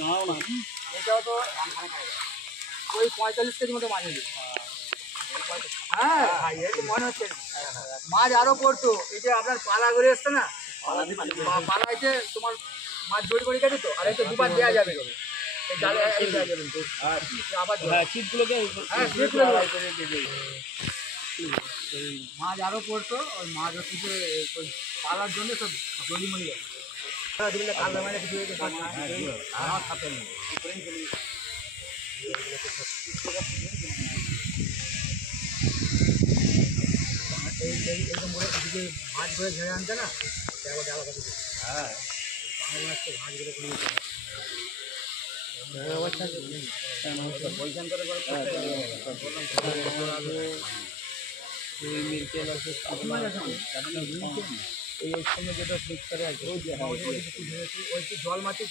নাও না এটাও তো ওই 45 কেজি মতো মাছ হয়েছে। হ্যাঁ এই তো মনে হচ্ছে মাছ আরো পড়তো। এই যে আপনার পালা করে এসছে না, পালা এসে তোমার মাছ জড়ি করে গেছে তো, আর এই তো দুবার দেওয়া যাবে এই জালে দেওয়া যাবে আবার ছিপগুলোকে মাছ আরো পড়তো। ওই মাছ হচ্ছে যে ওই পালার জন্য সব জড়ি মরে গেছে। কালো মানে কিছু আমার সাথে নেই। ভাঁজ করে ঝেড়ে আনতে না, হ্যাঁ ওই সঙ্গে যেটা ফ্লিক করে আছে ওই জল মাটি